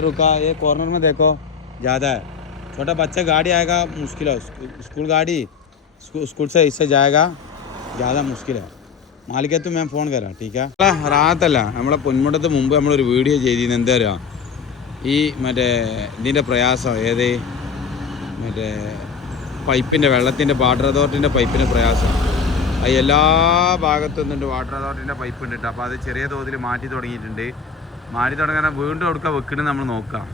रुका, ये कॉर्नर में देखो ज़्यादा है। छोटा बच्चा गाड़ी आएगा मुश्किल है, स्कूल गाड़ी स्कूल से इससे जाएगा ज़्यादा मुश्किल है। മാലിക്കത്ത് ഞാൻ ഫോൺ തരാം ടീക്കാ. റാത്തല്ല, നമ്മളെ പൊന്മുട്ടത്ത് മുമ്പ് നമ്മളൊരു വീഡിയോ ചെയ്തിരുന്നു. എന്താ പറയുക, ഈ മറ്റേ ഇതിൻ്റെ പ്രയാസം ഏത് മറ്റേ പൈപ്പിൻ്റെ വെള്ളത്തിൻ്റെ വാട്ടർ അതോറിറ്റിൻ്റെ പൈപ്പിൻ്റെ പ്രയാസം. അത് എല്ലാ ഭാഗത്തു നിന്നുണ്ട് വാട്ടർ അതോറിറ്റിൻ്റെ പൈപ്പ് ഉണ്ട്. അപ്പോൾ അത് ചെറിയ തോതിൽ മാറ്റി തുടങ്ങിയിട്ടുണ്ട്. മാറ്റി തുടങ്ങാൻ വീണ്ടും എടുക്കുക വെക്കണം നമ്മൾ നോക്കാം.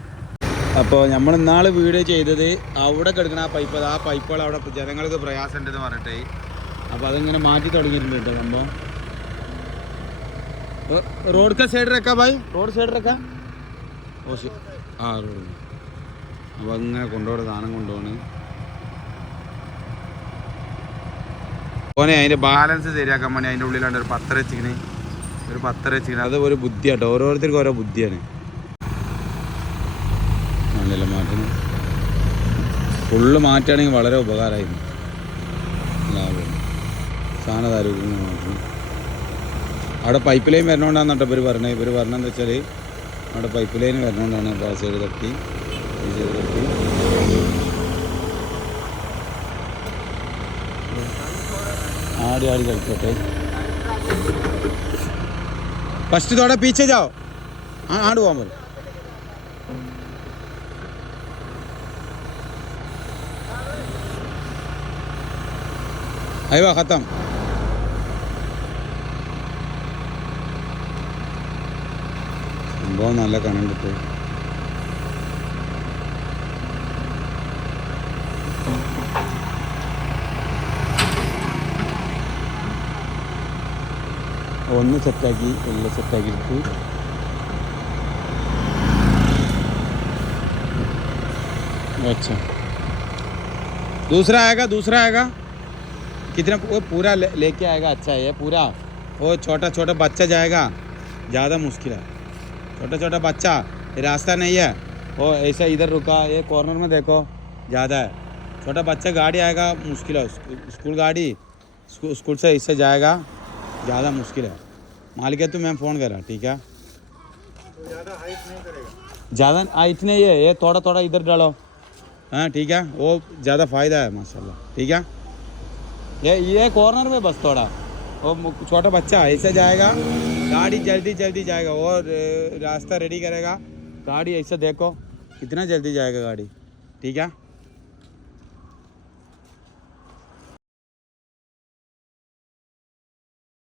അപ്പോൾ നമ്മൾ ഇന്നാൾ വീഡിയോ ചെയ്തത് അവിടെ കിടക്കുന്ന ആ പൈപ്പ്, ആ പൈപ്പുകൾ അവിടെ ജനങ്ങൾക്ക് പ്രയാസം ഉണ്ടെന്ന് പറഞ്ഞിട്ട്, അപ്പോൾ അതിങ്ങനെ മാറ്റി തുടങ്ങിയിട്ടുണ്ട് കേട്ടോ സംഭവം. रोड का साइड रखा भाई, रोड साइड रखा. ഓ ശരി, ആ റോഡ്. അപ്പോൾ അങ്ങനെ കൊണ്ടുപോകണം, സാധനം കൊണ്ടുപോകണ്. ഓനെ അതിൻ്റെ ബാലൻസ് ശരിയാക്കാൻ വേണ്ടി അതിൻ്റെ ഉള്ളിലാണ്ട് ഒരു പത്തര വെച്ചിക്കണ്. അത് ഒരു ബുദ്ധിയാട്ടോ, ഓരോരുത്തർക്കും ഓരോ ബുദ്ധിയാണ്. നല്ല മാറ്റണം, ഫുള്ള് മാറ്റുകയാണെങ്കിൽ വളരെ ഉപകാരമായിരുന്നു. ലാഭം സാധനം ആരോഗ്യം മാറ്റണം. അവിടെ പൈപ്പ് ലൈൻ വരണോണ്ടാന്ന് കേട്ടോ ഇവർ പറഞ്ഞതെന്ന് വെച്ചാൽ അവിടെ പൈപ്പ് ലൈൻ വരണോണ്ടാണ്. അപ്പോൾ ആ സൈഡ് തട്ടി ഈ സൈഡ് തട്ടി ആടി കളിച്ചോട്ടെ. ഫസ്റ്റ് തോടെ പീछे जाओ, ആട് പോകാൻ പറയും. അയ്യോ ഖത്തം. സംഭവം നല്ല കണ്ടിട്ട് ഒന്ന് സെറ്റാക്കി, എല്ലാം സെറ്റാക്കിയിട്ട് अच्छा दूसरा आएगा कितना वो पूरा लेके आएगा. अच्छा है ये पूरा, वो छोटा बच्चा जाएगा ज़्यादा मुश्किल है. छोटा बच्चा, रास्ता नहीं है. वो ऐसा इधर रुका, ये कॉर्नर में देखो ज़्यादा है. छोटा बच्चा गाड़ी आएगा मुश्किल है, स्कूल गाड़ी स्कूल से इससे जाएगा ज़्यादा मुश्किल है. मालिकत मैं फ़ोन करा ठीक है. ज़्यादा हाइट नहीं है, ये थोड़ा इधर डालो. हाँ ठीक है, वो ज़्यादा फ़ायदा है माशाल्लाह. ठीक है, ये कॉर्नर में बस थोड़ा, वो छोटा बच्चा ऐसे जाएगा, गाड़ी जल्दी जाएगा. और रास्ता रेडी करेगा, गाड़ी ऐसे देखो कितना जल्दी जाएगा गाड़ी. ठीक है.